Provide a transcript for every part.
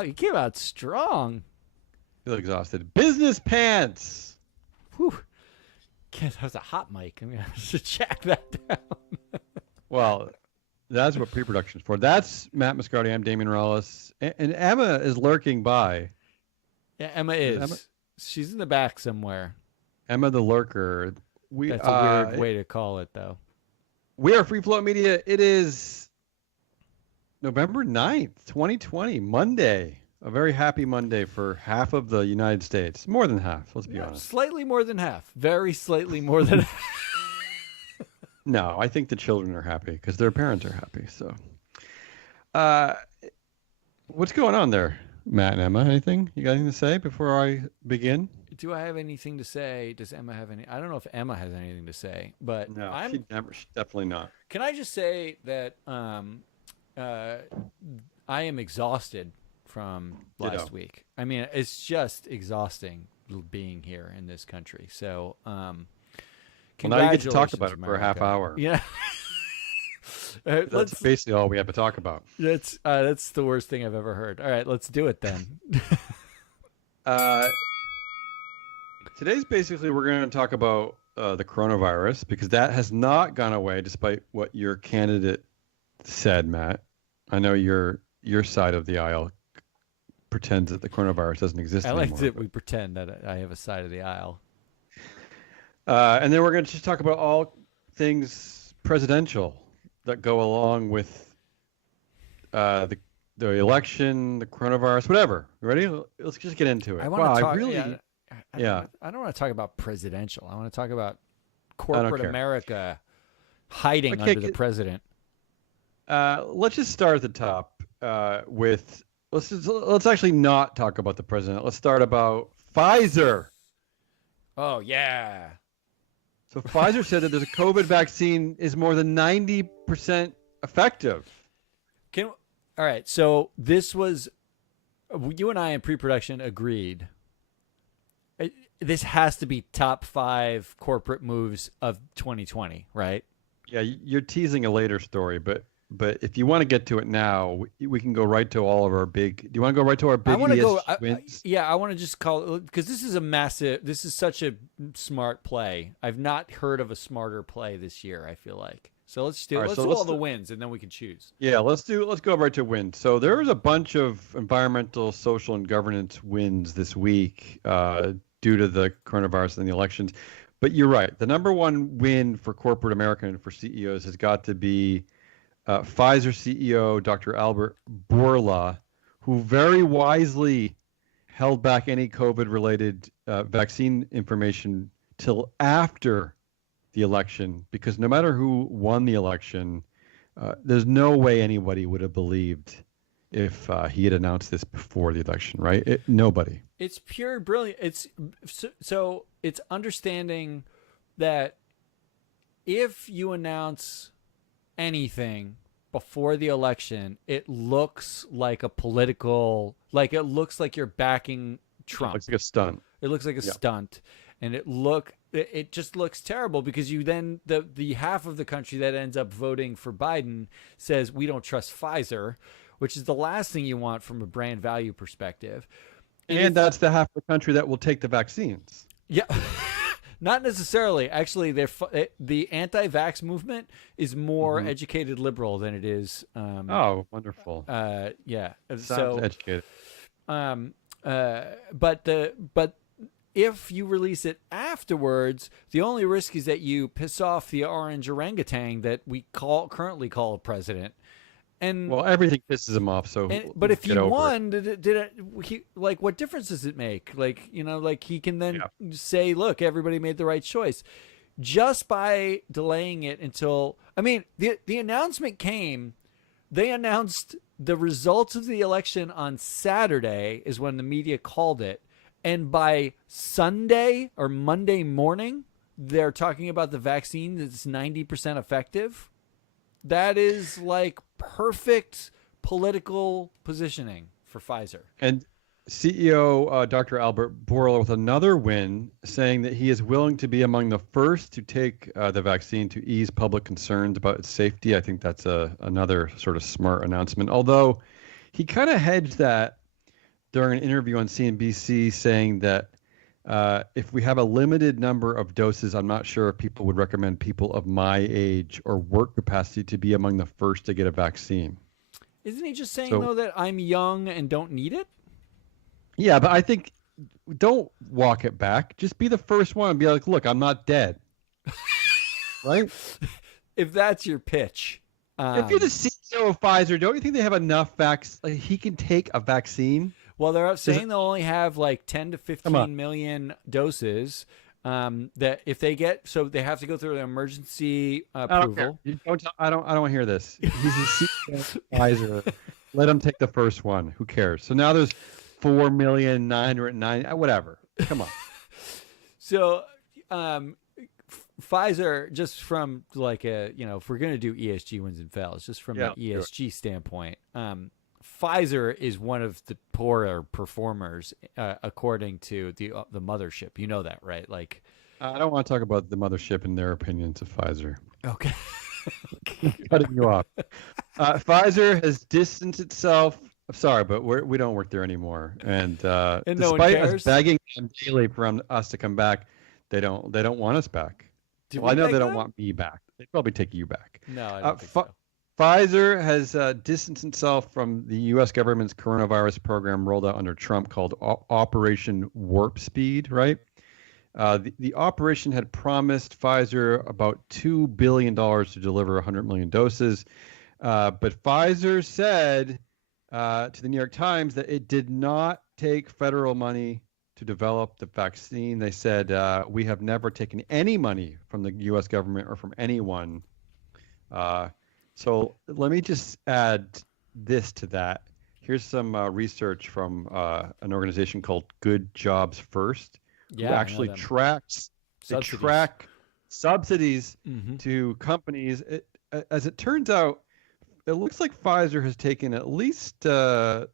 Wow, you came out strong. Feel exhausted. Business pants. Whew. That was a hot mic. I'm going to check that down. Well, that's what pre-production's for. That's Matt Moscardi. I'm Damian Rollis. And Emma is lurking by. Yeah, Emma is. She's in the back somewhere. Emma the lurker. That's a weird way to call it, though. We are Free Float Media. It is November 9th, 2020, Monday. A very happy Monday for half of the United States. More than half, let's be honest. Slightly more than half. Very slightly more than half. No, I think the children are happy because their parents are happy. So, what's going on there, Matt and Emma? Anything? You got anything to say before I begin? Do I have anything to say? Does Emma have any? I don't know if Emma has anything to say, but no, she's definitely not. Can I just say that I am exhausted from last week. I mean, it's just exhausting being here in this country. So, well, now you get to talk about it for a half hour. Yeah. That's basically all we have to talk about. That's the worst thing I've ever heard. All right, let's do it then. Today's basically we're going to talk about the coronavirus because that has not gone away despite what your candidate said, Matt. I know your side of the aisle pretends that the coronavirus doesn't exist anymore. I like that we pretend that I have a side of the aisle. And then we're going to just talk about all things presidential that go along with the election, the coronavirus, whatever. Ready? Let's just get into it. I want to talk. I don't want to talk about presidential. I want to talk about corporate America hiding under the president. Let's just start at the top with. Let's actually not talk about the president. Let's start about Pfizer. Oh yeah. So Pfizer said that the COVID vaccine is more than 90% effective. All right. So this was, you and I in pre-production agreed. This has to be top 5 corporate moves of 2020, right? Yeah, you're teasing a later story, but if you want to get to it now, we can go right to all of our big. Do you want to go right to our big wins? I want to just call it because this is such a smart play. I've not heard of a smarter play this year. I feel like let's do all the wins and then we can choose. Yeah, let's go right to wins. So there was a bunch of environmental, social, and governance wins this week due to the coronavirus and the elections. But you're right. The number one win for corporate America and for CEOs has got to be Pfizer CEO Dr. Albert Bourla, who very wisely held back any COVID-related vaccine information till after the election, because no matter who won the election, there's no way anybody would have believed if he had announced this before the election, right? Nobody. It's pure brilliant. It's so it's understanding that if you announce anything before the election, it looks like a political, it looks like you're backing Trump. It looks like a stunt. It looks like a stunt, and it just looks terrible because you then the half of the country that ends up voting for Biden says we don't trust Pfizer, which is the last thing you want from a brand value perspective. And that's the half of the country that will take the vaccines. Yeah. Not necessarily. Actually, the anti-vax movement is more educated liberal than it is. Oh, wonderful. Yeah. Sounds educated. But if you release it afterwards, the only risk is that you piss off the orange orangutan that we currently call a president. And well, everything pisses him off. But if he won, what difference does it make? He can then say, "Look, everybody made the right choice," just by delaying it until. I mean, the announcement came. They announced the results of the election on Saturday, is when the media called it, and by Sunday or Monday morning, they're talking about the vaccine that's 90% effective. That is perfect political positioning for Pfizer. And CEO Dr. Albert Bourla with another win, saying that he is willing to be among the first to take the vaccine to ease public concerns about its safety. I think that's another sort of smart announcement. Although he kind of hedged that during an interview on CNBC saying that if we have a limited number of doses, I'm not sure if people would recommend people of my age or work capacity to be among the first to get a vaccine. Isn't he just saying, So, though, that I'm young and don't need it? yeah, but I think don't walk it back. Just be the first one and be like, look, I'm not dead. Right? If that's your pitch. If you're the CEO of Pfizer, don't you think they have enough Like he can take a vaccine? Well, they're saying they'll only have like 10 to 15 million doses. That if they get, so they have to go through an emergency approval. I don't want to hear this. He's the CEO of Pfizer. Let him take the first one. Who cares? So now there's 4,909,000. Whatever. Come on. So, Pfizer, just from like if we're going to do ESG wins and fails, just from an ESG standpoint, Pfizer is one of the poorer performers, according to the mothership. You know that, right? Like, I don't want to talk about the mothership and their opinions of Pfizer. Okay. Cutting you off. Pfizer has distanced itself. I'm sorry, but we don't work there anymore. And no despite us begging them daily for us to come back, they don't want us back. Well, I know they don't want me back. They probably take you back. No, I don't think so. Pfizer has distanced itself from the U.S. government's coronavirus program rolled out under Trump called Operation Warp Speed, right? The operation had promised Pfizer about $2 billion to deliver 100 million doses. But Pfizer said to the New York Times that it did not take federal money to develop the vaccine. They said, we have never taken any money from the U.S. government or from anyone. So let me just add this to that. Here's some research from an organization called Good Jobs First, who actually tracks subsidies to companies. As it turns out, it looks like Pfizer has taken at least, I'll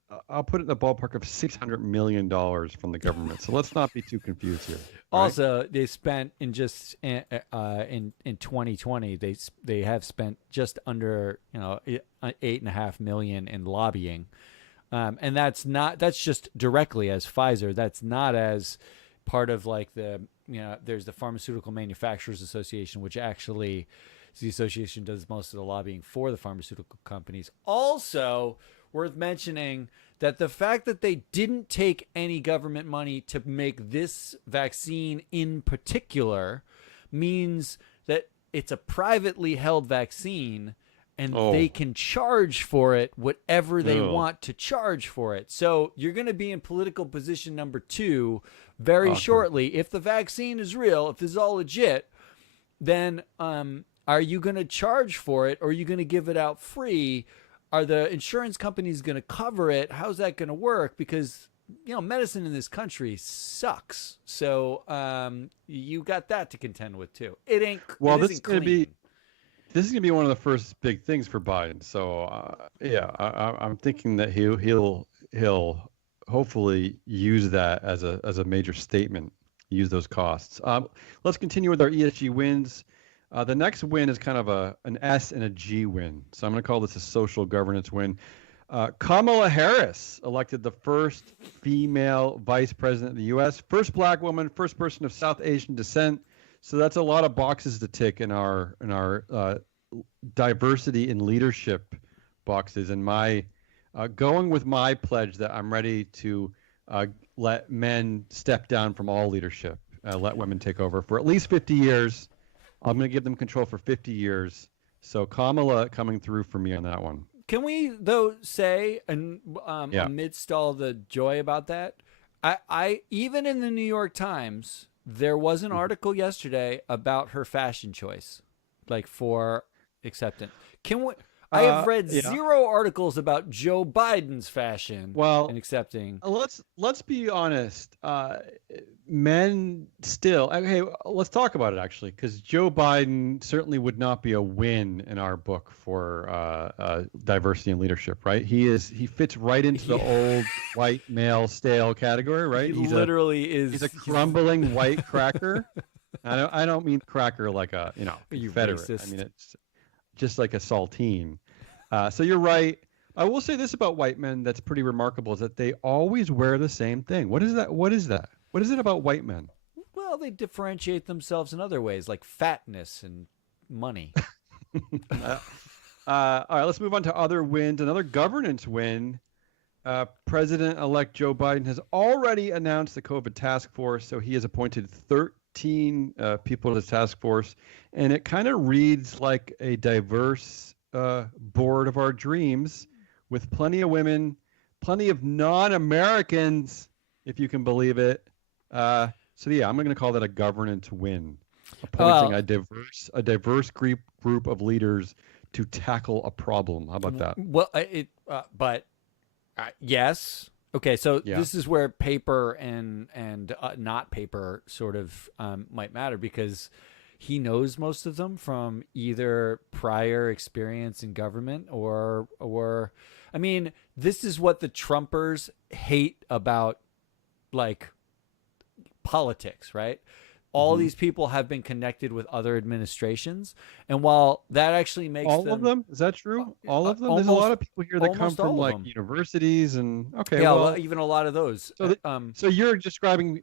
put it in the ballpark of $600 million from the government. So let's not be too confused here. Right? Also, they spent in 2020, they have spent just under $8.5 million in lobbying, and that's just directly as Pfizer. That's not as part of like there's the Pharmaceutical Manufacturers Association, which actually. The association does most of the lobbying for the pharmaceutical companies. Also, worth mentioning that the fact that they didn't take any government money to make this vaccine in particular means that it's a privately held vaccine and they can charge for it whatever they want to charge for it. So you're going to be in political position number 2 very shortly. If the vaccine is real, if this is all legit, then are you going to charge for it, or are you going to give it out free? Are the insurance companies going to cover it? How's that going to work? Because medicine in this country sucks. So you got that to contend with too. It ain't. Well, this is going to be one of the first big things for Biden. So I'm thinking that he'll hopefully use that as a major statement. Use those costs. Let's continue with our ESG wins. The next win is kind of an S and a G win. So I'm going to call this a social governance win. Kamala Harris elected the first female vice president of the U.S., first black woman, first person of South Asian descent. So that's a lot of boxes to tick in our diversity in leadership boxes. And my going with my pledge that I'm ready to let men step down from all leadership, let women take over for at least 50 years. I'm going to give them control for 50 years. So Kamala coming through for me on that one. Can we, though, say, and amidst all the joy about that, I even in the New York Times, there was an article yesterday about her fashion choice, like for acceptance. Can we? I have read 0 articles about Joe Biden's fashion and accepting. Let's be honest. Men still. Hey, let's talk about it actually, because Joe Biden certainly would not be a win in our book for diversity and leadership. Right? He fits right into the old white male stale category. Right? He's a crumbling white cracker. I don't mean cracker like a Confederate. Racist. I mean it's just like a saltine. So you're right. I will say this about white men that's pretty remarkable is that they always wear the same thing. What is that? What is that? What is it about white men? Well, they differentiate themselves in other ways, like fatness and money. uh, all right, let's move on to other wins. Another governance win. President-elect Joe Biden has already announced the COVID task force, so he has appointed 13 people to the task force, and it kind of reads like a diverse board of our dreams with plenty of women, plenty of non-Americans, if you can believe it. So yeah, I'm going to call that a governance win, appointing a diverse group of leaders to tackle a problem. How about that? Well, yes. Okay, so this is where paper and not paper sort of might matter, because he knows most of them from either prior experience in government or I mean, this is what the Trumpers hate about, like, politics, right? All these people have been connected with other administrations, and while that actually makes all of them, is that true? All of them? There's a lot of people here that come from like universities and well, even a lot of those. So you're describing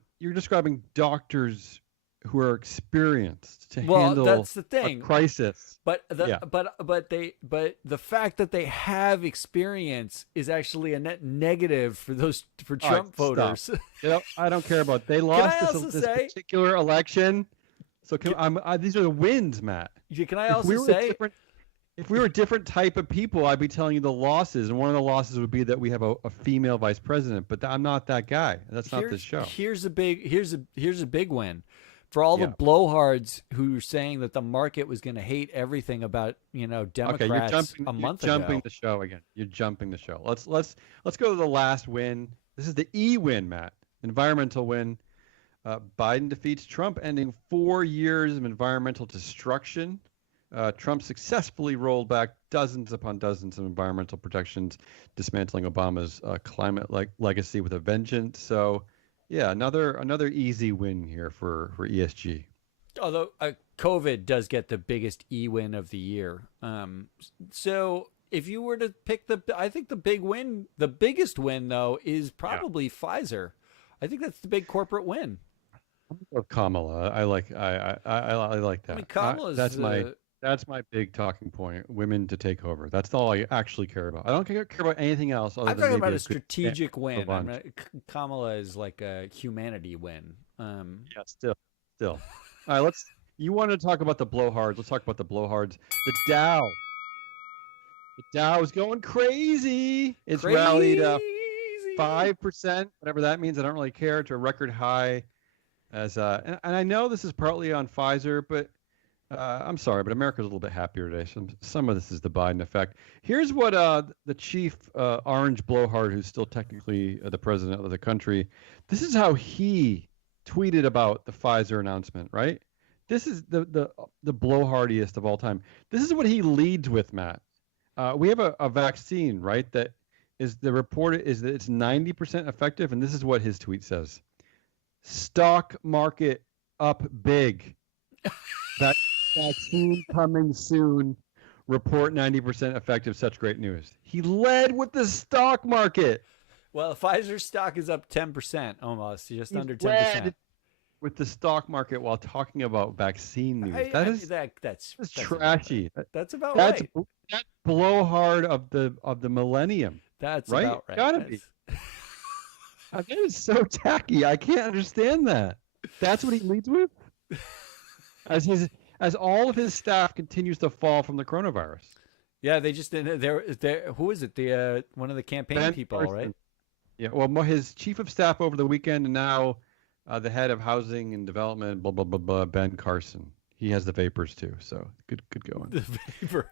doctors who are experienced to handle that's the thing. A crisis. But the fact that they have experience is actually a net negative for Trump voters. I don't care about. They lost this particular election. So these are the wins, Matt. Can I also say, if we were a different type of people, I'd be telling you the losses, and one of the losses would be that we have a female vice president. But I'm not that guy. That's not the show. Here's a big win. For all the blowhards who are saying that the market was going to hate everything about Democrats a month ago. You're jumping the show again. You're jumping the show. Let's go to the last win. This is the E win, Matt. Environmental win. Biden defeats Trump, ending 4 years of environmental destruction. Trump successfully rolled back dozens upon dozens of environmental protections, dismantling Obama's climate legacy with a vengeance. So. Yeah, another easy win here for ESG. Although COVID does get the biggest win of the year. So if you were to pick I think the biggest win though is probably Pfizer. I think that's the big corporate win. Or Kamala, I like that. I mean, Kamala's that's my big talking point. Women to take over. That's all I actually care about. I don't care about anything else. I'm talking about a strategic win. Kamala is like a humanity win. Yeah, still. All right, you want to talk about the blowhards? Let's talk about the blowhards. The Dow. The Dow is going crazy. It's rallied 5%, whatever that means. I don't really care, to a record high. And I know this is partly on Pfizer, but. I'm sorry, but America's a little bit happier today. Some of this is the Biden effect. Here's what the chief orange blowhard, who's still technically the president of the country, this is how he tweeted about the Pfizer announcement, right? This is the blowhardiest of all time. This is what he leads with, Matt. We have a vaccine, right, that is the report is that it's 90% effective, and this is what his tweet says. Stock market up big. That vaccine coming soon. Report 90% effective. Such great news. He led with the stock market. Well, Pfizer's stock is up 10% almost, just under 10%. With the stock market while talking about vaccine news. That's trashy. That's about right. That's blowhard of the millennium. That's right? About right. Gotta be. That is so tacky. I can't understand that. That's what he leads with? As all of his staff continues to fall from the coronavirus. Yeah, they just who is it? The one of the campaign people, right? Yeah, well, his chief of staff over the weekend, and now the head of housing and development, blah blah blah blah, Ben Carson. He has the vapors too, so good going. The vapors.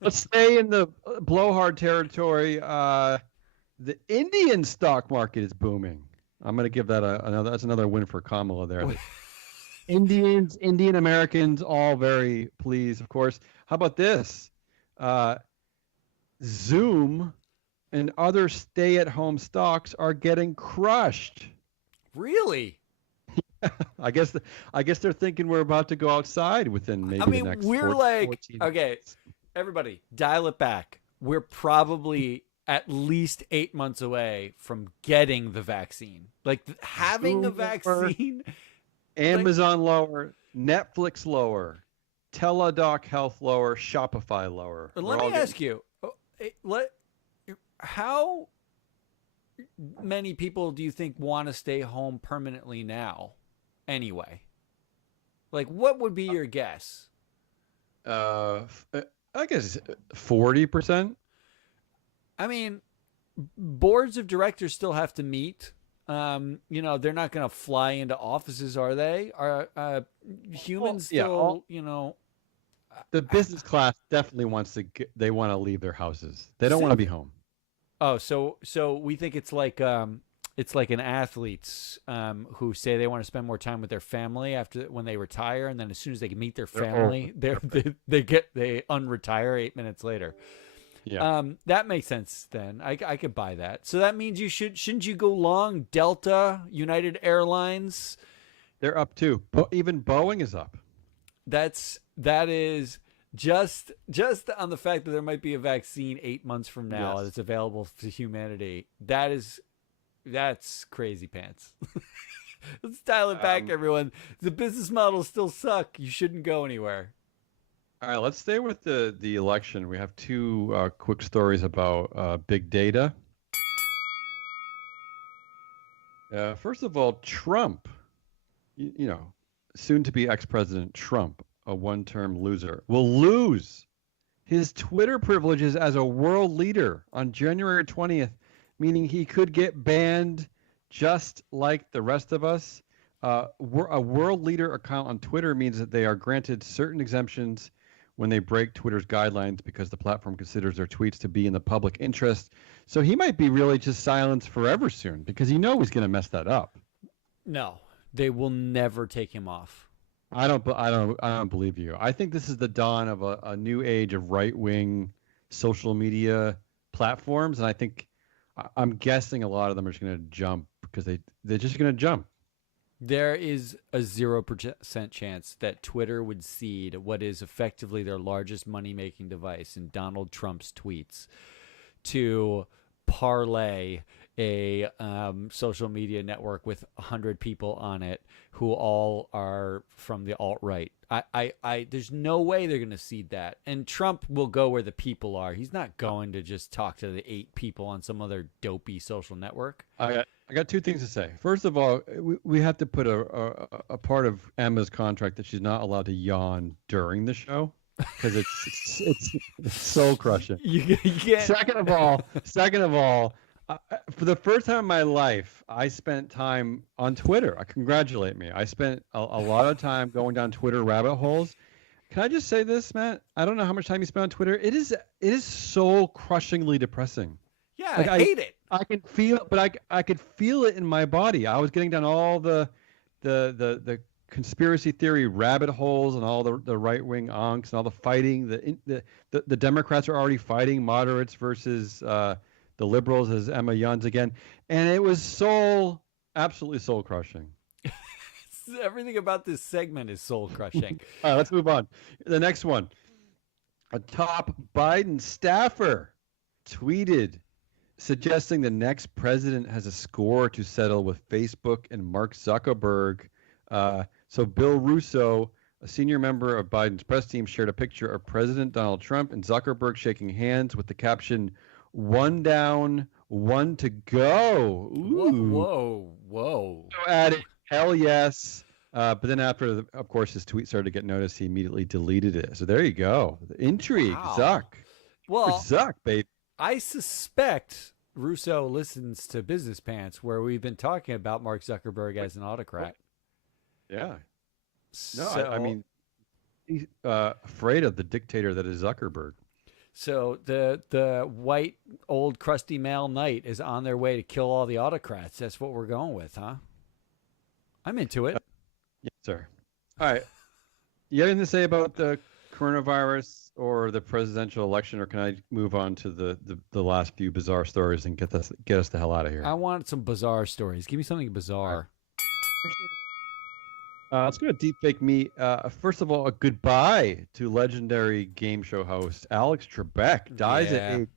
Let's stay in the blowhard territory. The Indian stock market is booming. I'm going to give that that's another win for Kamala there. Indian Americans, all very pleased, of course. How about this? Zoom and other stay-at-home stocks are getting crushed. Really? I guess they're thinking we're about to go outside within maybe the next 14 okay, everybody, dial it back. We're probably at least 8 months away from getting the vaccine. Like having a vaccine. Amazon lower, Netflix lower, Teladoc Health lower, Shopify lower. Let me ask you, how many people do you think want to stay home permanently now anyway? Like, what would be your guess? I guess 40%. I mean, boards of directors still have to meet. You know, they're not going to fly into offices, are they? Are humans still, you know? The business class definitely wants to. They want to leave their houses. They don't want to be home. Oh, so we think it's like an athletes who say they want to spend more time with their family after when they retire, and then as soon as they can meet their family, they unretire 8 minutes later. Yeah, that makes sense. Then I could buy that. So that means shouldn't you go long? Delta, United Airlines, they're up too. Even Boeing is up. That is just on the fact that there might be a vaccine 8 months from now that's available to humanity. That's crazy pants. Let's dial it back, everyone. The business models still suck. You shouldn't go anywhere. All right, let's stay with the election. We have two quick stories about big data. First of all, Trump, you know, soon to be ex-president Trump, a one-term loser, will lose his Twitter privileges as a world leader on January 20th, meaning he could get banned just like the rest of us. A world leader account on Twitter means that they are granted certain exemptions when they break Twitter's guidelines because the platform considers their tweets to be in the public interest. So he might be really just silenced forever soon because he's going to mess that up. No, they will never take him off. I don't believe you. I think this is the dawn of a new age of right-wing social media platforms, and I think I'm guessing a lot of them are just going to jump because they're just going to jump. There is a 0% chance that Twitter would cede what is effectively their largest money-making device in Donald Trump's tweets to parlay a social media network with 100 people on it who all are from the alt-right. There's no way they're going to cede that. And Trump will go where the people are. He's not going to just talk to the 8 people on some other dopey social network. I got two things to say. First of all, we have to put a part of Emma's contract that she's not allowed to yawn during the show because it's soul crushing. You can't. Second of all, for the first time in my life, I spent time on Twitter. Congratulate me. I spent a lot of time going down Twitter rabbit holes. Can I just say this, Matt? I don't know how much time you spent on Twitter. It is soul crushingly depressing. Yeah, like, I hate it. I can feel, but I could feel it in my body. I was getting down all the conspiracy theory rabbit holes and all the right wing onks and all the fighting. The Democrats are already fighting moderates versus the liberals, as Emma yawns again, and it was absolutely soul crushing. Everything about this segment is soul crushing. All right, let's move on. The next one, a top Biden staffer tweeted suggesting the next president has a score to settle with Facebook and Mark Zuckerberg. So Bill Russo, a senior member of Biden's press team, shared a picture of President Donald Trump and Zuckerberg shaking hands with the caption, "One down, one to go." Ooh. Whoa. So added, hell yes. But then after, of course, his tweet started to get noticed, he immediately deleted it. So there you go. The intrigue, wow. Zuck. Well, Zuck, baby. I suspect Russo listens to Business Pants, where we've been talking about Mark Zuckerberg as an autocrat. Yeah. No, so, I mean, he's afraid of the dictator that is Zuckerberg. So the white, old, crusty male knight is on their way to kill all the autocrats. That's what we're going with, huh? I'm into it. Yes, sir. All right. You have anything to say about the coronavirus or the presidential election, or can I move on to the last few bizarre stories and get us the hell out of here? I want some bizarre stories. Give me something bizarre. Let's go to Deepfake Me. First of all, a goodbye to legendary game show host Alex Trebek. Dies at age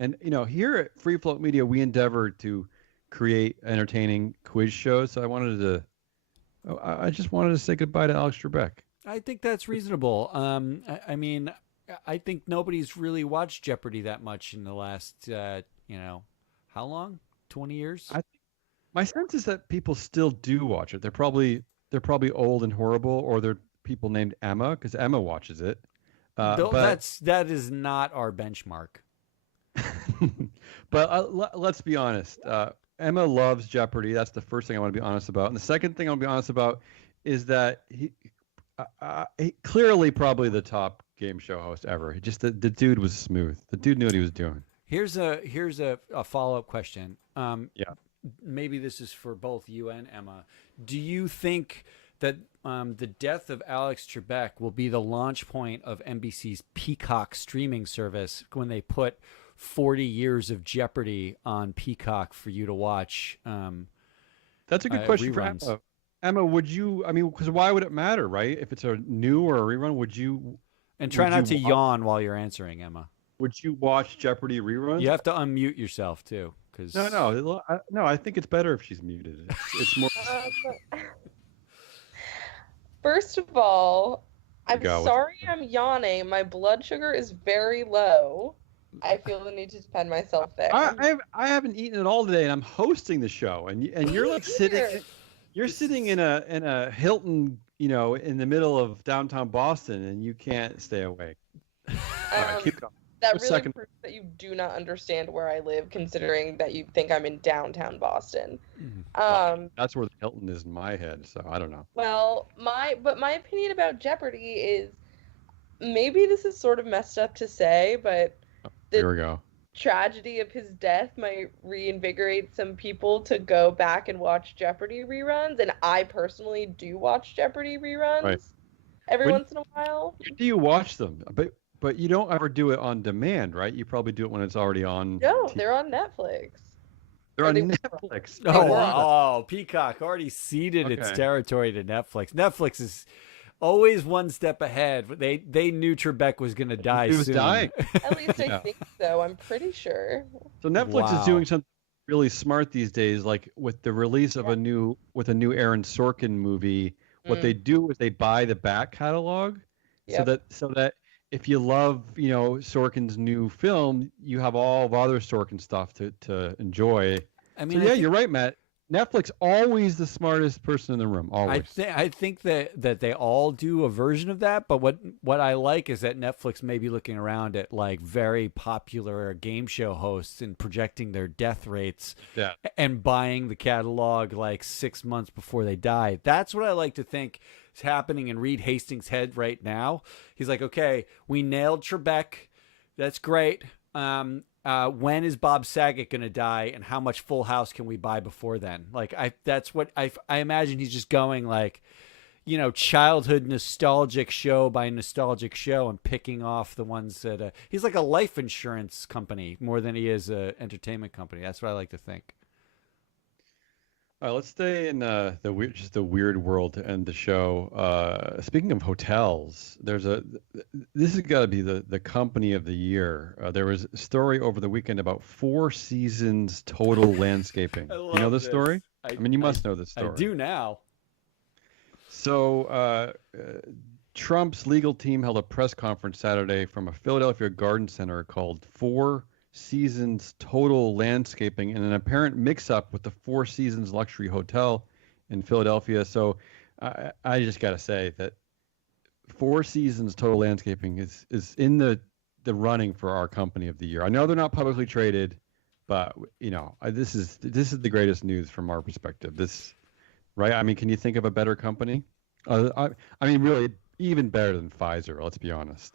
And here at Free Float Media, we endeavor to create entertaining quiz shows. So I just wanted to say goodbye to Alex Trebek. I think that's reasonable. I mean, I think nobody's really watched Jeopardy that much in the last, how long? 20 years? My sense is that people still do watch it. They're probably old and horrible, or they're people named Emma because Emma watches it. But That is not our benchmark. but let's be honest. Emma loves Jeopardy. That's the first thing I want to be honest about. And the second thing I want to be honest about is that he clearly probably the top game show host ever. The dude was smooth. The dude knew what he was doing. Here's a follow-up question. Yeah. Maybe this is for both you and Emma. Do you think that the death of Alex Trebek will be the launch point of NBC's Peacock streaming service when they put 40 years of Jeopardy on Peacock for you to watch? That's a good question reruns. for Emma. Emma, would you? I mean, because why would it matter, right? If it's a new or a rerun, would you? And try not to yawn while you're answering, Emma. Would you watch Jeopardy reruns? You have to unmute yourself too, because no. I think it's better if she's muted. It's more. First of all, I'm sorry I'm yawning. My blood sugar is very low. I feel the need to defend myself there. I haven't eaten at all today, and I'm hosting the show, and you're like sitting. You're sitting in a Hilton, in the middle of downtown Boston, and you can't stay awake. All right, keep going. That really proves that you do not understand where I live, considering that you think I'm in downtown Boston. That's where the Hilton is in my head, so I don't know. Well, my opinion about Jeopardy is maybe this is sort of messed up to say, but here we go. Tragedy of his death might reinvigorate some people to go back and watch Jeopardy reruns, and I personally do watch Jeopardy reruns every once in a while. Do you watch them? But you don't ever do it on demand, right? You probably do it when it's already on. No, they're on Netflix. They're on Netflix. Oh, Peacock already ceded its territory to Netflix. Netflix is always one step ahead. They knew Trebek was going to die soon. He was dying. At least I think so. I'm pretty sure. So Netflix is doing something really smart these days, like with the release of a new Aaron Sorkin movie. What they do is they buy the back catalog, so that if you love Sorkin's new film, you have all of other Sorkin stuff to enjoy. I mean, you're right, Matt. Netflix always the smartest person in the room. Always. I think that they all do a version of that, but what I like is that Netflix may be looking around at like very popular game show hosts and projecting their death rates and buying the catalog like 6 months before they die. That's what I like to think is happening in Reed Hastings' head right now. He's like, okay, we nailed Trebek. That's great. When is Bob Saget going to die, and how much Full House can we buy before then? Like, that's what I imagine he's just going like, childhood nostalgic show by nostalgic show and picking off the ones that he's like a life insurance company more than he is a entertainment company. That's what I like to think. All right, let's stay in the weird world to end the show. Speaking of hotels, this has got to be the company of the year. There was a story over the weekend about Four Seasons Total Landscaping. You know this story? I mean, you must know this story. I do now. So Trump's legal team held a press conference Saturday from a Philadelphia garden center called Four Seasons Total Landscaping in an apparent mix-up with the Four Seasons Luxury Hotel in Philadelphia. So I just got to say that Four Seasons Total Landscaping is in the running for our company of the year. I know they're not publicly traded, but this is the greatest news from our perspective. Right? I mean, can you think of a better company? I mean, really, even better than Pfizer. Let's be honest.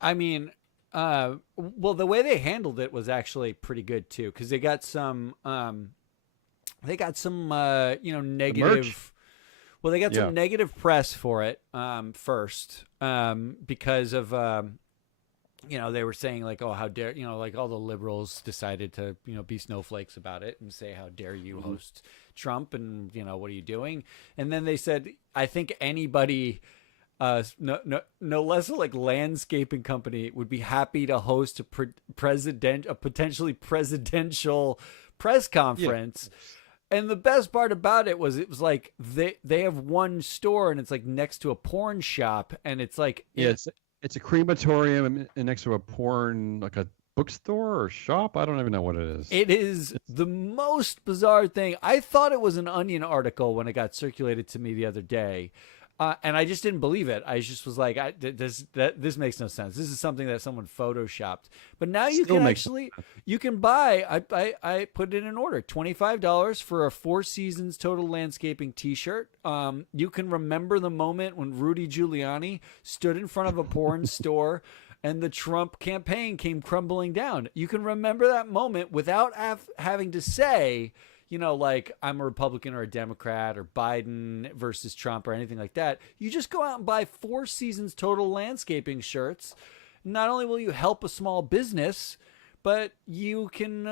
I mean. Well, the way they handled it was actually pretty good too, because they got some negative. Well, they got some negative press for it first because of they were saying like, oh, how dare like all the liberals decided to be snowflakes about it and say, how dare you host Trump, and what are you doing? And then they said, I think anybody no less like landscaping company would be happy to host a potentially presidential press conference. Yeah. And the best part about it was like they have one store and it's like next to a porn shop, and it's like it's a crematorium next to a porn, like a bookstore or shop. I don't even know what it is. It is the most bizarre thing. I thought it was an Onion article when it got circulated to me the other day. And I just didn't believe it. I just was like, this makes no sense. This is something that someone photoshopped. But now you can actually, you can buy, I put it in order, $25 for a 4 Seasons Total Landscaping t-shirt. You can remember the moment when Rudy Giuliani stood in front of a porn store and the Trump campaign came crumbling down. You can remember that moment without having to say, you know, like I'm a Republican or a Democrat or Biden versus Trump or anything like that. You just go out and buy 4 Seasons Total Landscaping shirts. Not only will you help a small business, but you can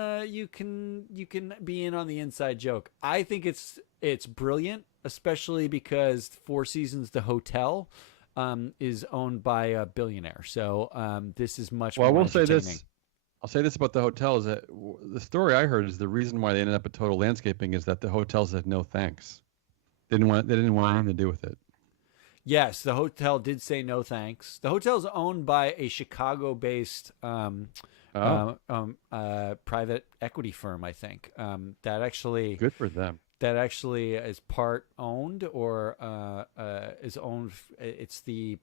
be in on the inside joke. I think it's brilliant, especially because 4 Seasons, the hotel, is owned by a billionaire. So this is much more entertaining. I'll say this about the hotels. That the story I heard is the reason why they ended up at Total Landscaping is that the hotels said no thanks. They didn't want anything to do with it. Yes, the hotel did say no thanks. The hotel is owned by a Chicago-based private equity firm, I think. That actually good for them. That actually is part owned or is owned. It's the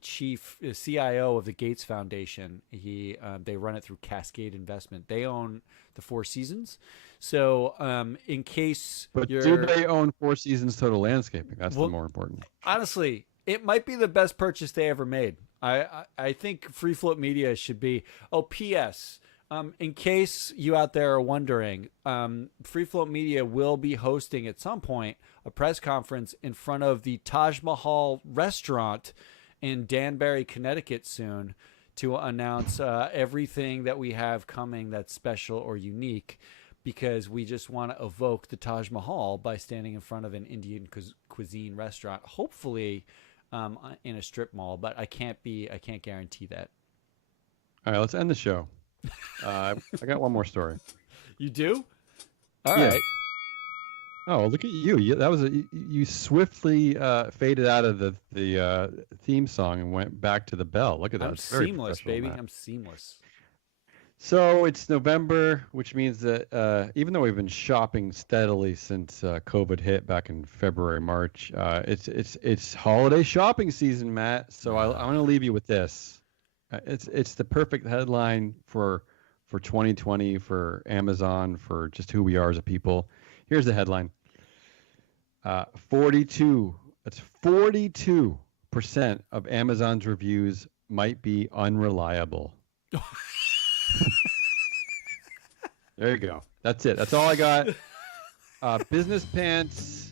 chief CIO of the Gates Foundation. They run it through Cascade Investment. They own the 4 Seasons. So in case do they own 4 Seasons Total Landscaping? That's the more important. Honestly, it might be the best purchase they ever made. I think Free Float Media should be. Oh, P.S. In case you out there are wondering, Free Float Media will be hosting at some point a press conference in front of the Taj Mahal restaurant in Danbury, Connecticut soon to announce everything that we have coming that's special or unique, because we just want to evoke the Taj Mahal by standing in front of an Indian cuisine restaurant, hopefully in a strip mall, but I can't guarantee that. All right, let's end the show. I got one more story. You do? All right. Oh, look at you! That was you swiftly faded out of the theme song and went back to the bell. Look at that! I'm seamless, baby. I'm seamless. So it's November, which means that even though we've been shopping steadily since COVID hit back in February, March, it's holiday shopping season, Matt. So I'm going to leave you with this. It's the perfect headline for 2020 for Amazon, for just who we are as a people. Here's the headline. 42% of Amazon's reviews might be unreliable. There you go. That's it. That's all I got. Business Pants.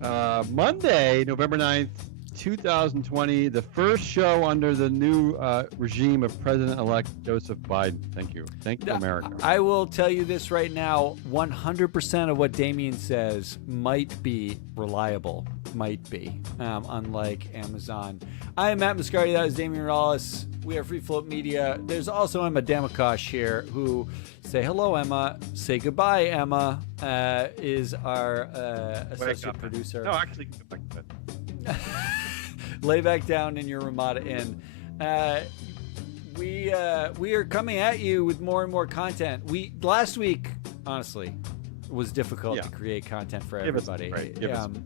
Monday, November 9th, 2020. The first show under the new regime of President-elect Joseph Biden. Thank you. Thank you, America. I will tell you this right now. 100% of what Damien says might be reliable. Might be. Unlike Amazon. I am Matt Mascardi. That is Damien Rawlis. We are Free Float Media. There's also Emma Damakosh here, who say hello, Emma. Say goodbye, Emma. Is our associate producer. No, actually, go back to bed. Lay back down in your Ramada Inn. We are coming at you with more and more content. Last week, honestly, was difficult to create content for everybody.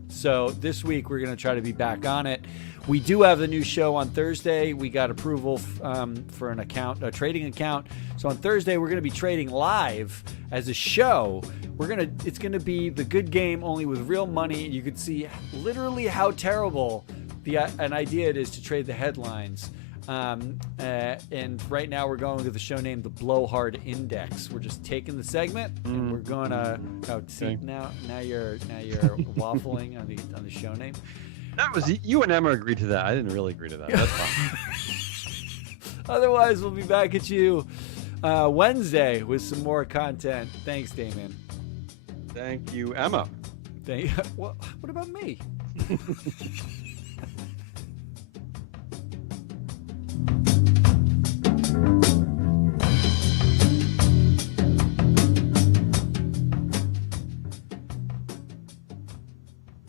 So this week we're going to try to be back on it. We do have the new show on Thursday. We got approval for an account, a trading account. So on Thursday we're going to be trading live as a show. It's going to be the good game, only with real money. You could see literally how terrible an idea it is to trade the headlines. And right now we're going with the show named the Blowhard Index. We're just taking the segment and we're going to now you're waffling on the show name. That was you and Emma agreed to that. I didn't really agree to that. That's fine. Otherwise, we'll be back at you Wednesday with some more content. Thanks, Damien. Thank you, Emma. What about me?